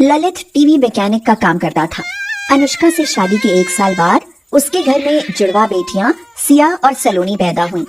Lalit TV mechanic का काम करता था। अनुष्का से शादी के 1 साल बाद उसके घर में जुड़वा बेटियां सिया और सलोनी पैदा हुईं।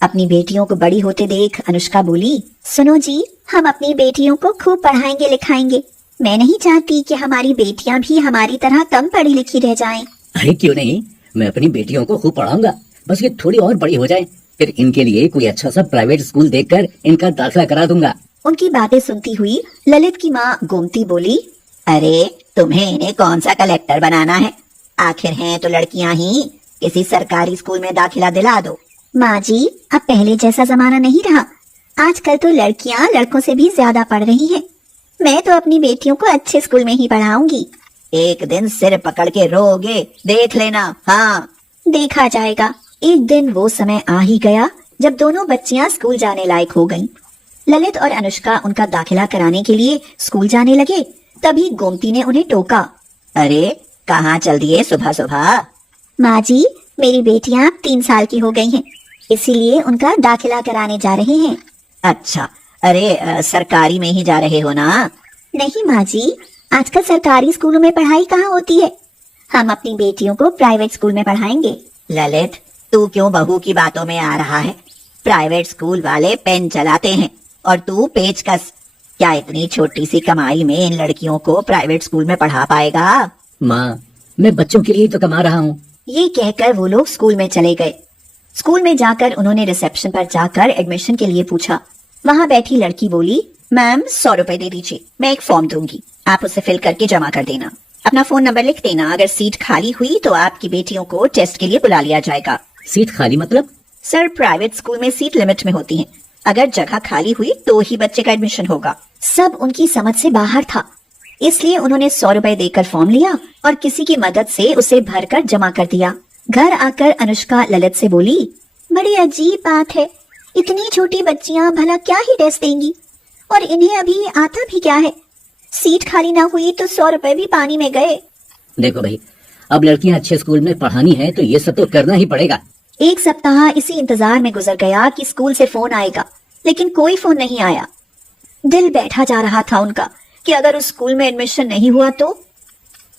अपनी बेटियों को बड़ी होते देख अनुष्का बोली, सुनो जी, हम अपनी बेटियों को खूब पढ़ाएंगे लिखाएंगे। मैं नहीं चाहती कि हमारी बेटियां भी हमारी तरह कम पढ़ी लिखी रह जाएं। अरे क्यों नहीं, मैं अपनी बेटियों को खूब पढ़ाऊंगा, बस ये थोड़ी और बड़ी हो जाए, फिर इनके लिए कोई अच्छा सा प्राइवेट स्कूल देखकर इनका दाखिला करा दूंगा। उनकी बातें सुनती हुई ललित की माँ गोमती बोली, अरे तुम्हें इन्हें कौन सा कलेक्टर बनाना है? आखिर हैं तो लड़कियां ही, किसी सरकारी स्कूल में दाखिला दिला दो। माँ जी, अब पहले जैसा जमाना नहीं रहा, आजकल तो लड़कियां लड़कों से भी ज्यादा पढ़ रही हैं। मैं तो अपनी बेटियों को अच्छे स्कूल में ही पढ़ाऊंगी। एक दिन सिर पकड़ के रोगे, देख लेना। हाँ, देखा जाएगा। एक दिन वो समय आ ही गया जब दोनों बच्चियां स्कूल जाने लायक हो गईं। ललित और अनुष्का उनका दाखिला कराने के लिए स्कूल जाने लगे, तभी गोमती ने उन्हें टोका, अरे कहाँ चल दिए सुबह सुबह? माँ जी, मेरी बेटियां 3 साल की हो गई हैं, इसीलिए उनका दाखिला कराने जा रहे हैं। अच्छा, अरे सरकारी में ही जा रहे हो ना? नहीं माँ जी, आजकल सरकारी स्कूलों में पढ़ाई कहाँ होती है, हम अपनी बेटियों को प्राइवेट स्कूल में पढ़ाएंगे। ललित, तू क्यों बहू की बातों में आ रहा है? प्राइवेट स्कूल वाले पेन चलाते हैं और तू पेचकस। क्या इतनी छोटी सी कमाई में इन लड़कियों को प्राइवेट स्कूल में पढ़ा पाएगा? माँ, मैं बच्चों के लिए तो कमा रहा हूँ। ये कहकर वो लोग स्कूल में चले गए। स्कूल में जाकर उन्होंने रिसेप्शन पर जाकर एडमिशन के लिए पूछा। वहाँ बैठी लड़की बोली, मैम 100 रुपए दे दीजिए, मैं एक फॉर्म दूंगी, आप उसे फिल करके जमा कर देना। अपना फोन नंबर लिख देना, अगर सीट खाली हुई तो आपकी बेटियों को टेस्ट के लिए बुला लिया जाएगा। सीट खाली मतलब? सर, प्राइवेट स्कूल में सीट लिमिट में होती है, अगर जगह खाली हुई तो ही बच्चे का एडमिशन होगा। सब उनकी समझ से बाहर था, इसलिए उन्होंने 100 रुपए देकर फॉर्म लिया और किसी की मदद से उसे भरकर जमा कर दिया। घर आकर अनुष्का ललित से बोली, बड़ी अजीब बात है, इतनी छोटी बच्चियां भला क्या ही टेस्ट देंगी, और इन्हें अभी आता भी क्या है? सीट खाली ना हुई तो 100 रुपए भी पानी में गए। देखो भाई, अब लड़कियां अच्छे स्कूल में पढ़ानी है तो ये सब तो करना ही पड़ेगा। 1 सप्ताह इसी इंतजार में गुजर गया कि स्कूल से फोन आएगा, लेकिन कोई फोन नहीं आया। दिल बैठा जा रहा था उनका कि अगर उस स्कूल में एडमिशन नहीं हुआ तो।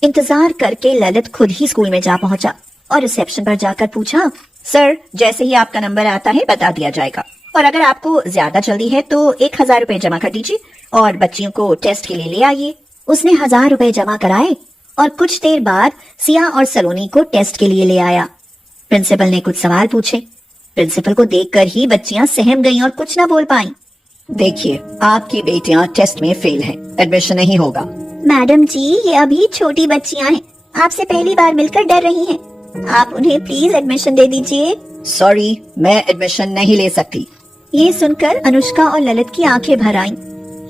इंतजार करके ललित खुद ही स्कूल में जा पहुंचा और रिसेप्शन पर जाकर पूछा, सर, जैसे ही आपका नंबर आता है बता दिया जाएगा, और अगर आपको ज्यादा जल्दी है तो 1000 रुपए जमा कर दीजिए और बच्चियों को टेस्ट के लिए ले आइए। उसने 1000 रुपए जमा कराए और कुछ देर बाद सिया और सलोनी को टेस्ट के लिए ले आया। प्रिंसिपल ने कुछ सवाल पूछे। प्रिंसिपल को देखकर ही बच्चियां सहम गईं और कुछ न बोल पाईं। देखिए, आपकी बेटियां टेस्ट में फेल हैं, एडमिशन नहीं होगा। मैडम जी, ये अभी छोटी बच्चियां हैं, आपसे पहली बार मिलकर डर रही हैं, आप उन्हें प्लीज एडमिशन दे दीजिए। सॉरी, मैं एडमिशन नहीं ले सकती। ये सुनकर अनुष्का और ललित की आंखें भर आईं।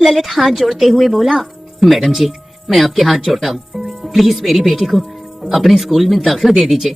ललित हाथ जोड़ते हुए बोला, मैडम जी, मैं आपके हाथ जोड़ता हूँ, प्लीज मेरी बेटी को अपने स्कूल में दाखिला दे दीजिए।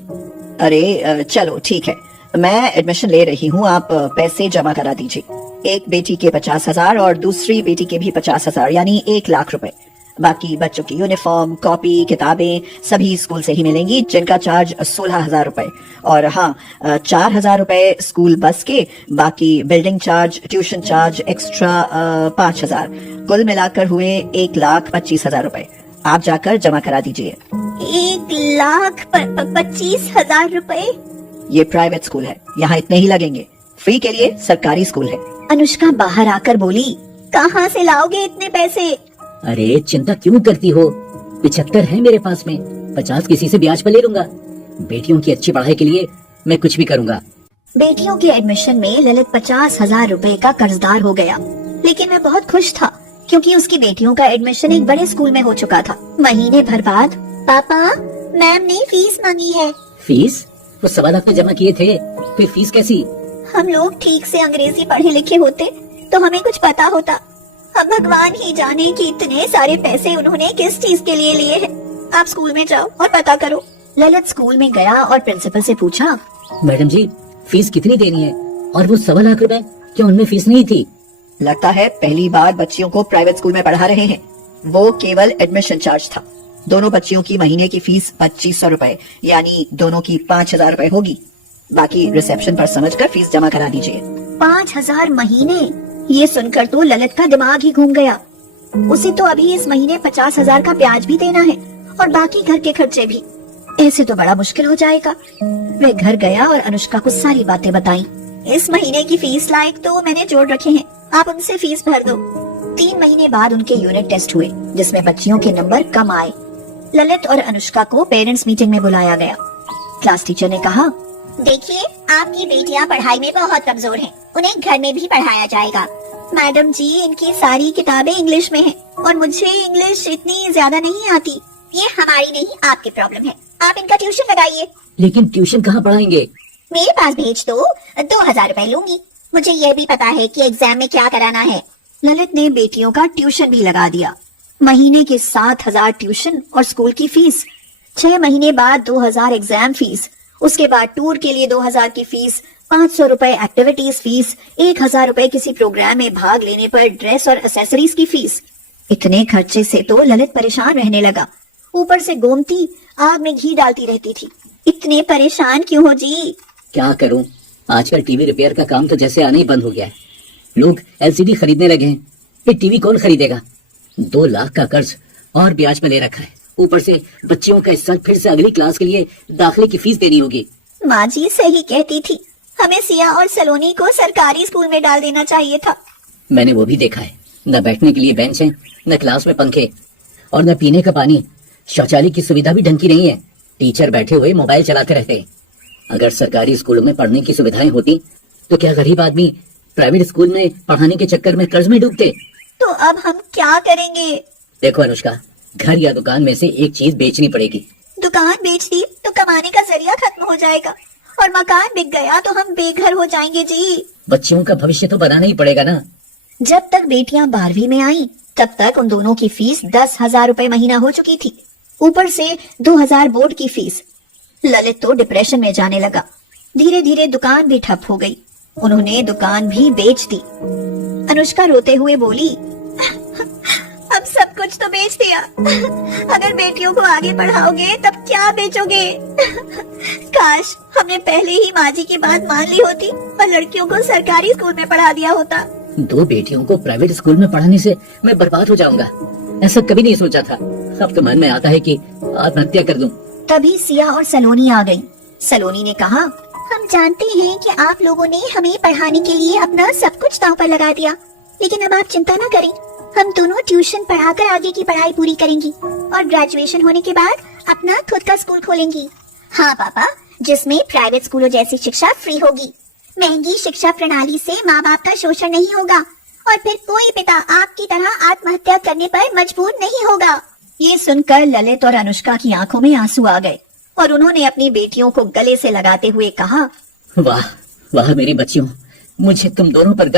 अरे चलो ठीक है, मैं एडमिशन ले रही हूँ, आप पैसे जमा करा दीजिए। एक बेटी के 50,000 और दूसरी बेटी के भी 50,000, यानी 1 लाख रुपए। बाकी बच्चों की यूनिफॉर्म, कॉपी, किताबें सभी स्कूल से ही मिलेंगी, जिनका चार्ज 16,000 रुपए। और हाँ, 4,000 रुपए स्कूल बस के, बाकी building charge, tuition charge extra 5,000, कुल मिलाकर हुए 1,25,000 रुपए। आप जाकर जमा करा दीजिए। 1,25,000 रुपए? ये प्राइवेट स्कूल है, यहाँ इतने ही लगेंगे, फी के लिए सरकारी स्कूल है। अनुष्का बाहर आकर बोली, कहाँ से लाओगे इतने पैसे? अरे चिंता क्यों करती हो, 75 है मेरे पास में, 50 किसी से ब्याज पर ले लूंगा। बेटियों की अच्छी पढ़ाई के लिए मैं कुछ भी करूंगा। बेटियों के एडमिशन में ललित 50,000 रुपए का कर्जदार हो गया, लेकिन मैं बहुत खुश था क्योंकि उसकी बेटियों का एडमिशन एक बड़े स्कूल में हो चुका था। महीने भर बाद, पापा, मैम ने फीस मांगी है। फीस? वो 1.25 लाख जमा किए थे, फिर फीस कैसी? हम लोग ठीक से अंग्रेजी पढ़े लिखे होते तो हमें कुछ पता होता। अब भगवान ही जाने कि इतने सारे पैसे उन्होंने किस चीज के लिए लिए हैं। आप स्कूल में जाओ और पता करो। ललित स्कूल में गया और प्रिंसिपल से पूछा, मैडम जी, फीस कितनी देनी है? और वो 1.25 लाख रुपए, क्या उनमें फीस नहीं थी? लगता है पहली बार बच्चियों को प्राइवेट स्कूल में पढ़ा रहे हैं। वो केवल एडमिशन चार्ज था। दोनों बच्चियों की महीने की फीस 2,500 रुपए, यानी दोनों की 5,000 रुपए होगी। बाकी रिसेप्शन पर समझकर फीस जमा करा दीजिए। 5,000 महीने? ये सुनकर तो ललित का दिमाग ही घूम गया। उसे तो अभी इस महीने 50,000 का ब्याज भी देना है और बाकी घर के खर्चे भी। ऐसे तो बड़ा मुश्किल हो जाएगा। वह घर गया और अनुष्का को सारी बातें बताई। इस महीने की फीस लायक तो मैंने जोड़ रखे हैं, आप उनसे फीस भर दो। 3 महीने बाद उनके यूनिट टेस्ट हुए जिसमें बच्चियों के नंबर कम आए। ललित और अनुष्का को पेरेंट्स मीटिंग में बुलाया गया। क्लास टीचर ने कहा, देखिए, आपकी बेटियां पढ़ाई में बहुत कमजोर हैं। उन्हें घर में भी पढ़ाया जाएगा। मैडम जी, इनकी सारी किताबें इंग्लिश में हैं और मुझे इंग्लिश इतनी ज्यादा नहीं आती। ये हमारी नहीं, आपकी प्रॉब्लम है। आप इनका ट्यूशन लगाइए। लेकिन ट्यूशन कहाँ पढ़ाएंगे? मेरे पास भेज दो, 2,000 रुपए लूंगी। मुझे ये भी पता है कि एग्जाम में क्या कराना है। ललित ने बेटियों का ट्यूशन भी लगा दिया। महीने के 7,000 ट्यूशन और स्कूल की फीस, 6 महीने बाद 2,000 एग्जाम फीस, उसके बाद टूर के लिए 2,000 की फीस, 500 रुपए एक्टिविटीज फीस, 1,000 रुपए किसी प्रोग्राम में भाग लेने पर ड्रेस और एसेसरीज की फीस। इतने खर्चे से तो ललित परेशान रहने लगा। ऊपर से गोमती आग में घी डालती रहती थी। इतने परेशान क्यों हो जी? क्या करूं, आजकल टीवी रिपेयर का काम तो जैसे आना ही बंद हो गया है। लोग एलसीडी खरीदने लगे हैं, फिर टीवी कौन खरीदेगा? 2 लाख का कर्ज और ब्याज में ले रखा है। ऊपर से बच्चियों का इस साल फिर से अगली क्लास के लिए दाखिले की फीस देनी होगी। माँ जी सही कहती थी, हमें सिया और सलोनी को सरकारी स्कूल में डाल देना चाहिए था। मैंने वो भी देखा है, न बैठने के लिए बेंच है, न क्लास में पंखे, और न पीने का पानी। शौचालय की सुविधा भी ढंग की नहीं है। टीचर बैठे हुए मोबाइल चलाते रहते हैं। अगर सरकारी स्कूलों में पढ़ने की सुविधाएं होती तो क्या गरीब आदमी प्राइवेट स्कूल में पढ़ाने के चक्कर में कर्ज में डूबते? तो अब हम क्या करेंगे? देखो अनुष्का, घर या दुकान में से एक चीज बेचनी पड़ेगी। दुकान बेच दी तो कमाने का जरिया खत्म हो जाएगा और मकान बिक गया तो हम बेघर हो जाएंगे जी। बच्चियों का भविष्य तो बनाना ही पड़ेगा ना। जब तक बेटियां 12वीं में आई तब तक उन दोनों की फीस 10,000 रुपए महीना हो चुकी थी, ऊपर से 2,000 बोर्ड की फीस। ललित तो डिप्रेशन में जाने लगा। धीरे धीरे दुकान भी ठप हो गई। उन्होंने दुकान भी बेच दी। अनुष्का रोते हुए बोली, अब सब कुछ तो बेच दिया। अगर बेटियों को आगे पढ़ाओगे तब क्या बेचोगे? काश हमने पहले ही माँ जी की बात मान ली होती और लड़कियों को सरकारी स्कूल में पढ़ा दिया होता। 2 बेटियों को प्राइवेट स्कूल में पढ़ाने से मैं बर्बाद हो जाऊंगा, ऐसा कभी नहीं सोचा था। अब तो मन में आता है कि आत्महत्या कर दूं। तभी सिया और सलोनी आ गई। सलोनी ने कहा, हम जानते हैं कि आप लोगों ने हमें पढ़ाने के लिए अपना सब कुछ दांव पर लगा दिया, लेकिन अब आप चिंता न करें। हम दोनों ट्यूशन पढ़ाकर आगे की पढ़ाई पूरी करेंगी और ग्रेजुएशन होने के बाद अपना खुद का स्कूल खोलेंगी। हाँ पापा, जिसमें प्राइवेट स्कूलों जैसी शिक्षा फ्री होगी। महंगी शिक्षा प्रणाली से माँ बाप का शोषण नहीं होगा और फिर कोई पिता आपकी तरह आत्महत्या करने पर मजबूर नहीं होगा। ये सुनकर ललित और अनुष्का की आंखों में आंसू आ गए और उन्होंने अपनी बेटियों को गले से लगाते हुए कहा, वाह वाह मेरी बच्चियों, मुझे तुम दोनों पर